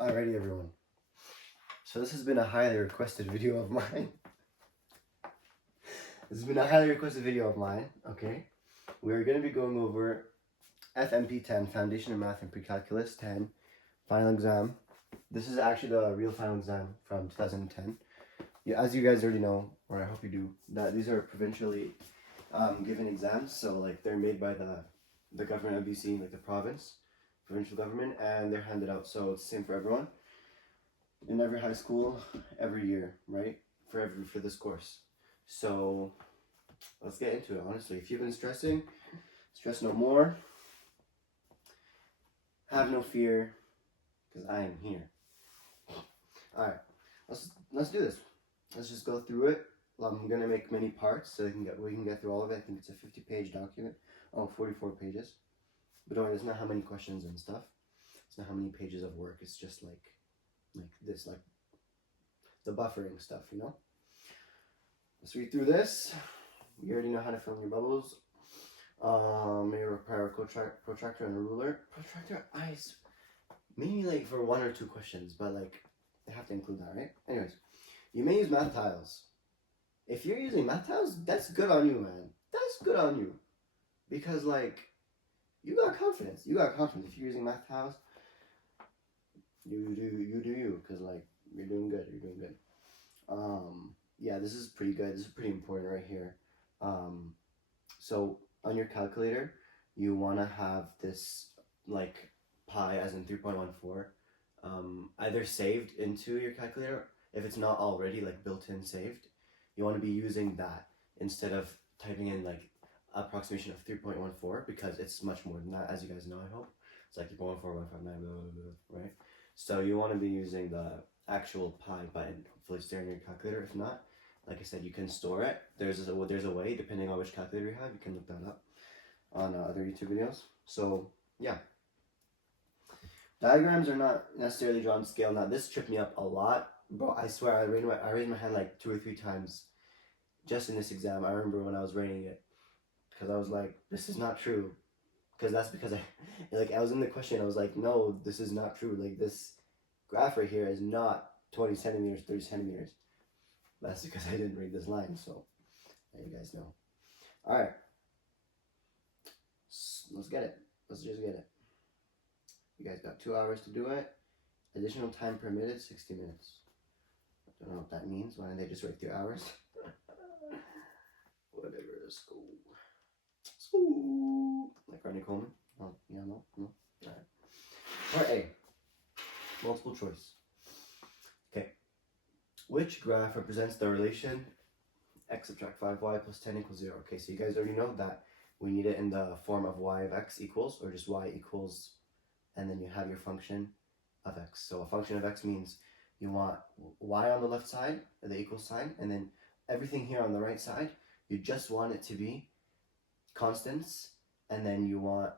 Alrighty, everyone. So this has been a highly requested video of mine. Okay? We're going to be going over FMP 10, Foundation of Math and Pre-Calculus 10, final exam. This is actually the real final exam from 2010. Yeah, as you guys already know, or I hope you do, that these are provincially given exams. So like they're made by the government of BC, like the provincial government, and they're handed out. So it's the same for everyone in every high school every year, right? For this course. So let's get into it. Honestly, if you've been stressing, stress no more. Have no fear, because I am here. All right, let's do this. Let's just go through it. I'm gonna make many parts so we can get through all of it. I think it's a 50-page document. 44 pages. But don't worry, it's not how many questions and stuff. It's not how many pages of work. It's just like this, like the buffering stuff, you know. Let's read through this. You already know how to fill in your bubbles. May require a protractor and a ruler. Protractor, maybe like for 1 or 2 questions, but like they have to include that, right? Anyways, you may use math tiles. If you're using math tiles, that's good on you, man. That's good on you, because like you got confidence. You got confidence if you're using math tiles. You do you, because like you're doing good. You're doing good. Yeah, this is pretty good. This is pretty important right here. So on your calculator, you want to have this like pi, as in 3.14, either saved into your calculator. If it's not already like built-in saved, you want to be using that instead of typing in like approximation of 3.14, because it's much more than that, as you guys know, I hope. It's like 3.14159, right? So you want to be using the actual pi button, hopefully stay on your calculator. If not, like I said, you can store it. There's a way, depending on which calculator you have, you can look that up on other YouTube videos. So yeah, diagrams are not necessarily drawn to scale. Now this tripped me up a lot, bro. I swear I raised my hand like 2 or 3 times just in this exam. I remember when I was rating it, because I was like, this is not true. Because I was in the question, I was like, no, this is not true. Like this graph right here is not 20 centimeters, 30 centimeters. That's because I didn't read this line, so now you guys know. All right, let's get it. Let's just get it. You guys got 2 hours to do it. Additional time permitted, 60 minutes. I don't know what that means. Why don't they just write 3 hours? Whatever, school. Like Barney Coleman? Oh, yeah, no. All right. Part A, multiple choice. Okay. Which graph represents the relation x subtract 5y plus 10 equals 0? Okay, so you guys already know that we need it in the form of y of x equals, or just y equals, and then you have your function of x. So a function of x means you want y on the left side, the equal sign, and then everything here on the right side, you just want it to be constants, and then you want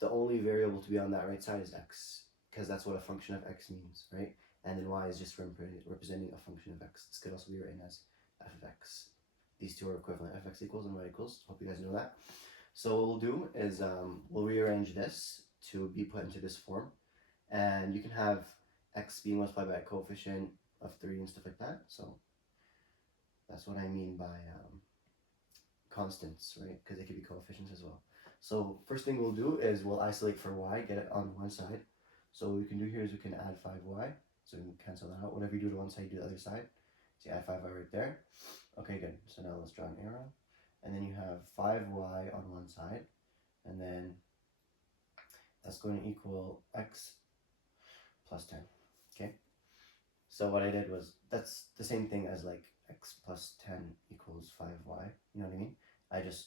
the only variable to be on that right side is x, because that's what a function of x means, right? And then y is just representing a function of x. This could also be written as f of x. These two are equivalent, fx equals and y equals. Hope you guys know that. So what we'll do is we'll rearrange this to be put into this form, and you can have x being multiplied by a coefficient of 3 and stuff like that. So that's what I mean by constants, right? Because they could be coefficients as well. So first thing we'll do is we'll isolate for y, get it on one side. So what we can do here is we can add 5y. So we can cancel that out. Whatever you do to one side, you do the other side. So you add 5y right there. Okay, good. So now let's draw an arrow. And then you have 5y on one side. And then that's going to equal x plus 10. Okay? So what I did was, that's the same thing as like x plus 10 equals 5y. You know what I mean? I just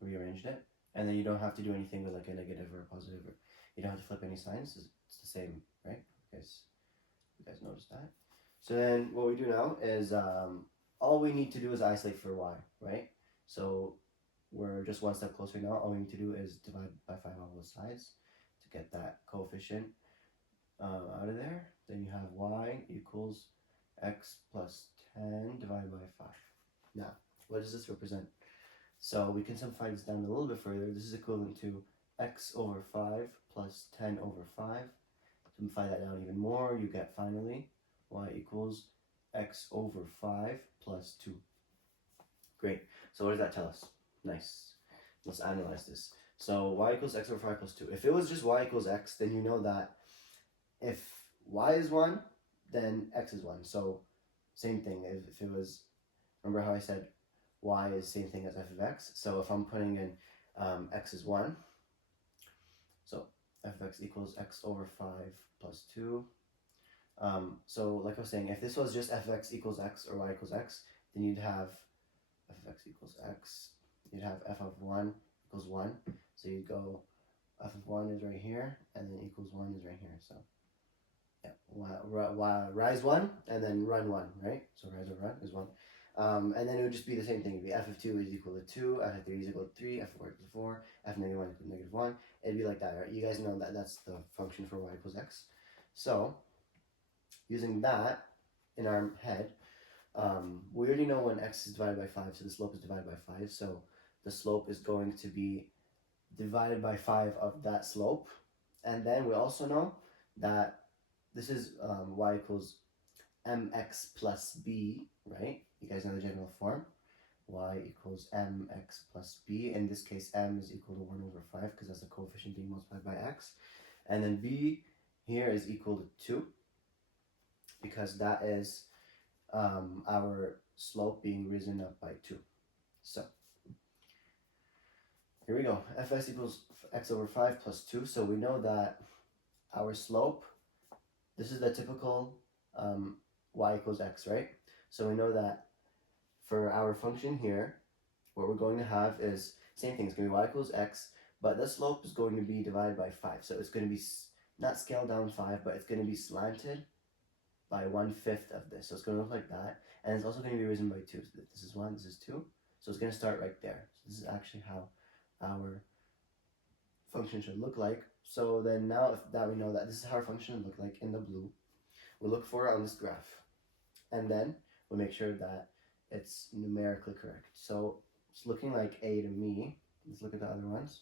rearranged it. And then you don't have to do anything with like a negative or a positive. Or you don't have to flip any signs. It's the same, right? You guys noticed that? So then what we do now is all we need to do is isolate for y, right? So we're just one step closer now. All we need to do is divide by 5 on both sides to get that coefficient out of there. Then you have y equals x plus 10 divided by 5. Now, what does this represent? So we can simplify this down a little bit further. This is equivalent to x over 5 plus 10 over 5 simplify that down even more, you get finally y equals x over 5 plus 2. Great. So what does that tell us? Nice. Let's analyze this. So y equals x over 5 plus 2. If it was just y equals x, then you know that if y is 1, then x is 1. So same thing. If it was, remember how I said y is same thing as f of x? So if I'm putting in x is 1, so f of x equals x over 5 plus 2. So like I was saying, if this was just f of x equals x or y equals x, then you'd have f of x equals x, you'd have f of 1 equals 1. So you'd go f of 1 is right here, and then equals 1 is right here. So yeah, rise 1, and then run 1, right? So rise over run is 1. And then it would just be the same thing. It would be f of 2 is equal to 2, f of 3 is equal to 3, f of 4 equals 4, f of negative 1 equals negative 1. It'd be like that, right? You guys know that that's the function for y equals x. So using that in our head, we already know when x is divided by 5, so the slope is divided by 5. So the slope is going to be divided by 5 of that slope. And then we also know that this is y equals mx plus b, right? You guys know the general form. Y equals mx plus b. In this case, m is equal to 1 over 5 because that's the coefficient being multiplied by x. And then b here is equal to 2 because that is our slope being risen up by 2. So here we go. Fs equals x over 5 plus 2. So we know that our slope, this is the typical y equals x, right? So we know that for our function here, what we're going to have is, same thing, it's going to be y equals x, but the slope is going to be divided by 5. So it's going to be not scaled down 5, but it's going to be slanted by 1/5 of this. So it's going to look like that. And it's also going to be risen by 2. So this is 1, this is 2. So it's going to start right there. So this is actually how our function should look like. So then now that we know that this is how our function should look like in the blue, we'll look for it on this graph. And then we'll make sure that it's numerically correct. So it's looking like A to me. Let's look at the other ones.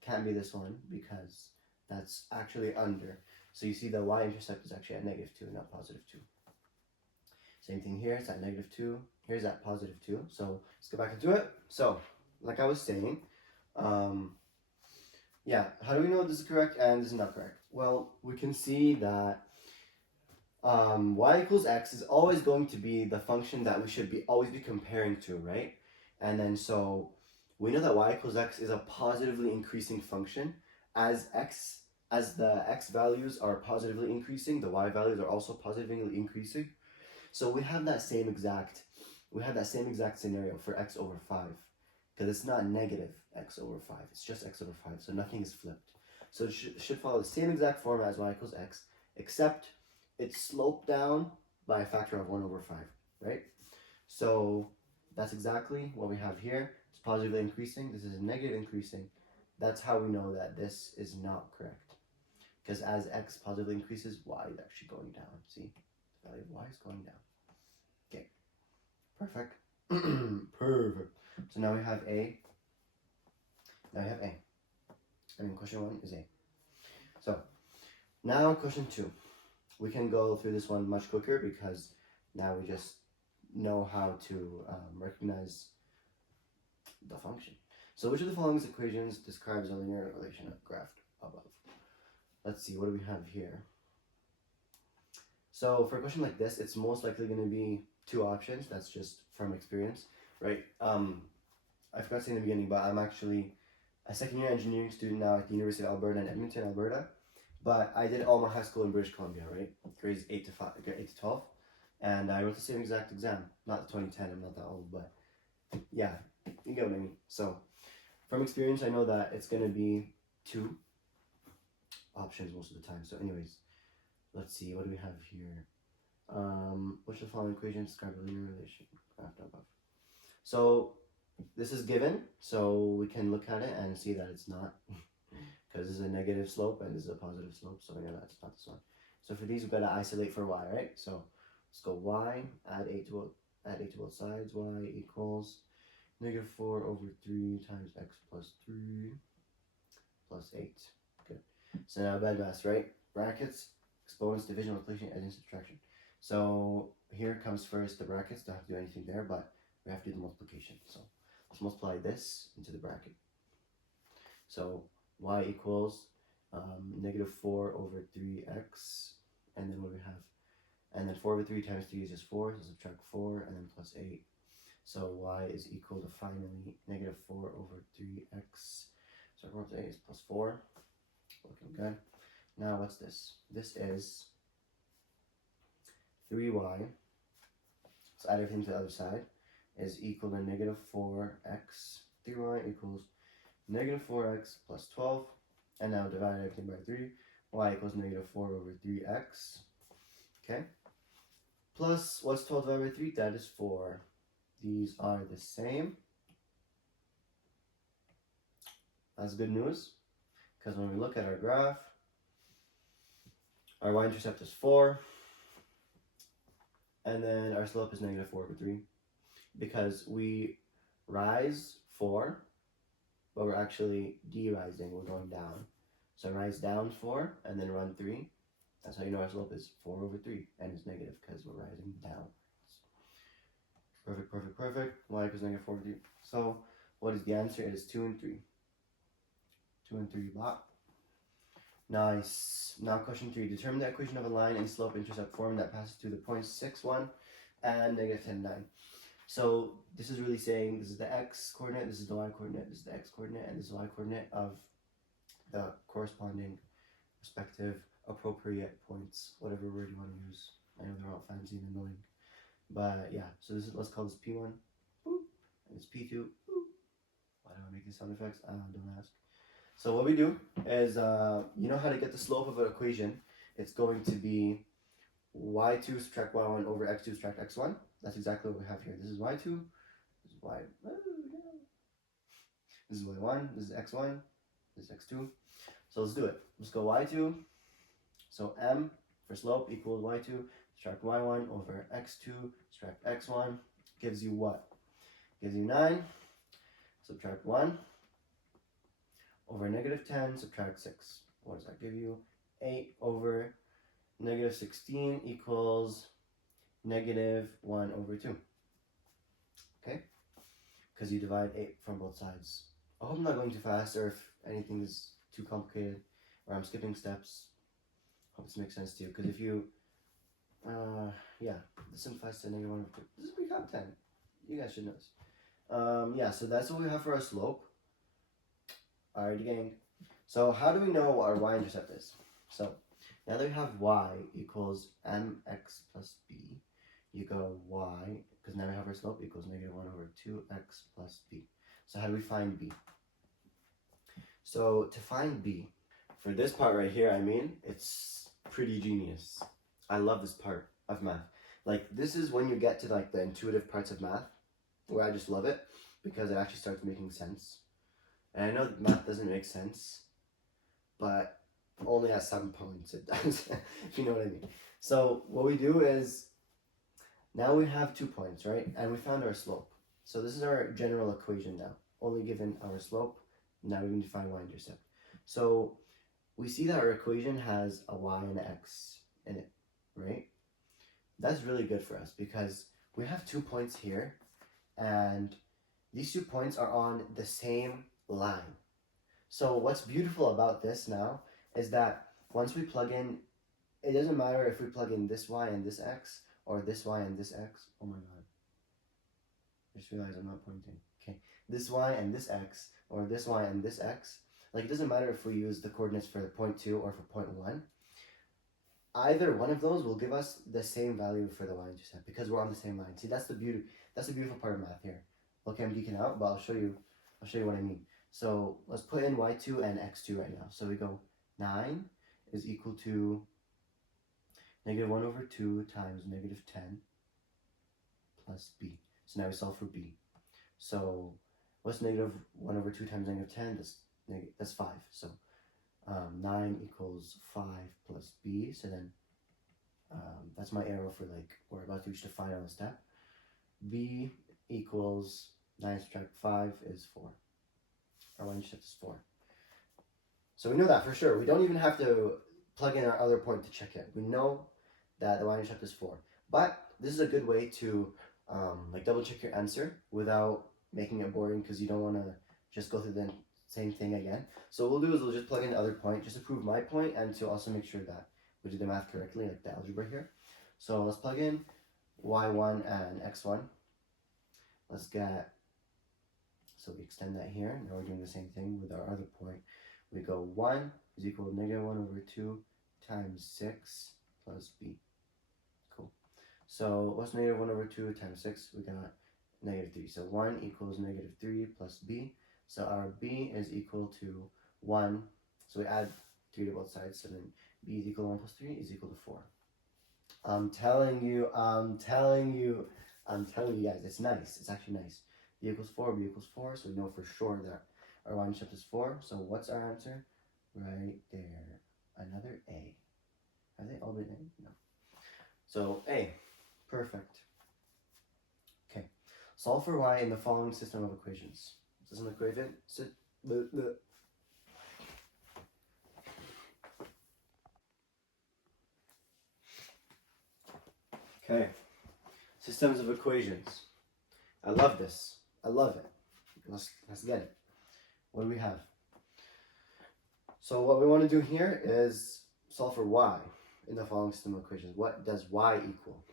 Can't be this one because that's actually under. So you see the y-intercept is actually at -2, not +2. Same thing here, it's at -2. Here's at +2. So let's go back into it. So, like I was saying, yeah, how do we know this is correct and this is not correct? Well, we can see that y equals x is always going to be the function that we should always be comparing to, right? And then so we know that y equals x is a positively increasing function. As the x values are positively increasing, the y values are also positively increasing. So we have that same exact scenario for x over 5, because it's not negative x over 5, it's just x over 5, so nothing is flipped. So it should follow the same exact format as y equals x, except it's sloped down by a factor of 1 over 5, right? So that's exactly what we have here. It's positively increasing, this is negative increasing. That's how we know that this is not correct. Because as x positively increases, y is actually going down. See, the value of y is going down. Okay, perfect. Perfect. So now we have A. Now we have A. I mean, question 1 is A. So now question 2. We can go through this one much quicker because now we just know how to recognize the function. So which of the following equations describes a linear relation graphed above? Let's see, what do we have here? So for a question like this, it's most likely going to be 2 options. That's just from experience, right? I forgot to say in the beginning, but I'm actually a second-year engineering student now at the University of Alberta in Edmonton, Alberta. But I did all my high school in British Columbia, right? Grades 8 to 12. And I wrote the same exact exam. Not 2010, I'm not that old, but yeah, you get what I mean. So from experience, I know that it's going to be 2 options most of the time. So anyways, let's see, what do we have here? Which of the following equations describe a linear relation graphed above? So this is given, so we can look at it and see that it's not, because this is a negative slope and this is a positive slope, so yeah, that's not this one. So for these, we've got to isolate for y, right? So let's go y, add 8 to both sides, y equals -4 over 3 times x plus 3 plus 8. Good. So now bad math, right? brackets, exponents, division, multiplication, addition, subtraction. So here comes first the brackets. Don't have to do anything there, but we have to do the multiplication. So let's multiply this into the bracket. So y equals negative 4 over 3x, and then what do we have? And then 4 over 3 times 3 is just 4, so subtract 4, and then plus 8. So y is equal to finally negative 4 over 3x. So 4 plus 8 is plus 4. Looking good. Now what's this? This is 3y. Let's add everything to the other side. Is equal to negative 4x. 3y equals negative 4x plus 12. And now divide everything by 3. Y equals negative 4 over 3x. Okay. Plus, what's 12 divided by 3? That is 4. These are the same. That's good news, because when we look at our graph, our y-intercept is 4, and then our slope is negative 4 over 3, because we rise 4, but we're actually derising, we're going down. So rise down 4, and then run 3. That's how you know our slope is 4 over 3, and it's negative, because we're rising down. Perfect, perfect, perfect. Y equals negative 4 over 3. So what is the answer? It is 2 and 3. 2 and 3 block. Nice. Now question 3. Determine the equation of a line in slope-intercept form that passes through the points 6, 1 and negative 10, 9. So this is really saying this is the x coordinate, this is the y coordinate, this is the x coordinate, and this is the y coordinate of the corresponding respective appropriate points, whatever word you want to use. I know they're all fancy and annoying. But yeah, so this is, let's call this P1, boop, and it's P2, boop. Why do I make these sound effects? Don't ask. So what we do is, you know how to get the slope of an equation. It's going to be y2 subtract y1 over x2 subtract x1. That's exactly what we have here. This is y2, this is y, this is y1, this is x1, this is x2. So let's do it. Let's go y2. So m for slope equals y2 subtract y1 over x2 subtract x1 gives you what? Gives you 9, subtract 1 over negative 10, subtract 6. What does that give you? 8 over negative 16 equals negative 1 over 2. Okay? Because you divide 8 from both sides. I hope I'm not going too fast, or if anything is too complicated, or I'm skipping steps. Hope this makes sense to you. Because if you, yeah, this simplifies to negative 1 over 2. This is pretty competent. You guys should know this. Yeah, so that's what we have for our slope. Alrighty, gang. So how do we know what our y-intercept is? So now that we have y equals mx plus b, you go y, because now we have our slope equals negative 1 over 2x plus b. So how do we find b? So to find b, for this part right here, I mean, it's pretty genius. I love this part of math. Like, this is when you get to like the intuitive parts of math, where I just love it, because it actually starts making sense. And I know that math doesn't make sense, but only at some points it does, if you know what I mean. So what we do is, now we have 2 points, right? And we found our slope. So this is our general equation now, only given our slope. Now we need to find y-intercept. So we see that our equation has a y and an x in it, right? That's really good for us, because we have 2 points here, and these 2 points are on the same line. So what's beautiful about this now is that once we plug in, it doesn't matter if we plug in this y and this x, or this y and this x. Oh my god, I just realized I'm not pointing. Okay, this y and this x, or this y and this x. Like, it doesn't matter if we use the coordinates for point 2 or for point 1. Either one of those will give us the same value for the y-intercept, because we're on the same line. See, that's the beauty. That's the beautiful part of math here. Okay, I'm geeking out, but I'll show you what I mean. So let's put in y2 and x2 right now. So we go 9 is equal to negative 1 over 2 times negative 10 plus b. So now we solve for b. So what's negative 1 over 2 times negative 10? That's 5. So 9 equals 5 plus b. So then that's my arrow for like we're about to reach the final step. B equals 9 subtract 5 is 4. Our y-intercept is 4. So we know that for sure. We don't even have to plug in our other point to check it. We know that the y-intercept is 4. But this is a good way to like double check your answer without making it boring, because you don't want to just go through the same thing again. So what we'll do is we'll just plug in the other point just to prove my point and to also make sure that we did the math correctly, like the algebra here. So let's plug in y1 and x1. Let's get, so we extend that here. Now we're doing the same thing with our other point. We go 1 is equal to negative 1 over 2 times 6 plus b. Cool. So what's negative 1 over 2 times 6? We got negative 3. So 1 equals negative 3 plus b. So our b is equal to 1. So we add 3 to both sides. So then b is equal to 1 plus 3 is equal to 4. I'm telling you guys, it's nice. It's actually nice. B equals 4, b equals 4. So we know for sure that our y-intercept is 4. So what's our answer? Right there. Another A. Have they all been A? No. So A. Perfect. Okay. Solve for y in the following system of equations. Is this an equation? Okay. Systems of equations. I love this. I love it. Let's get it. What do we have? So what we want to do here is solve for y in the following system of equations. What does y equal?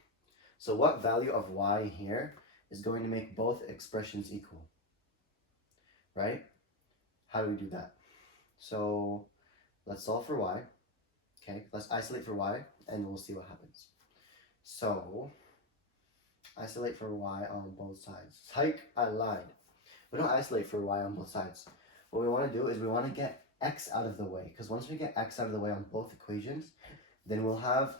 So what value of y here is going to make both expressions equal? Right? How do we do that? So let's solve for y. Okay, let's isolate for y and we'll see what happens. So isolate for y on both sides. Hike, I lied. We don't isolate for y on both sides. What we want to do is we want to get x out of the way, because once we get x out of the way on both equations, then we'll have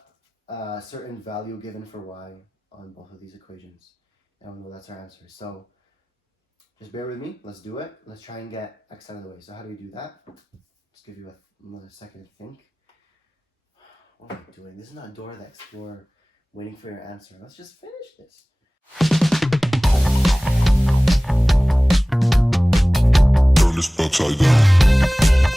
a certain value given for y on both of these equations, and we know that's our answer. So just bear with me. Let's do it. Let's try and get x out of the way. So how do we do that? Just give you another second to think. What am I doing? This is not Dora the Explorer waiting for your answer. Let's just finish this. Turn this upside down.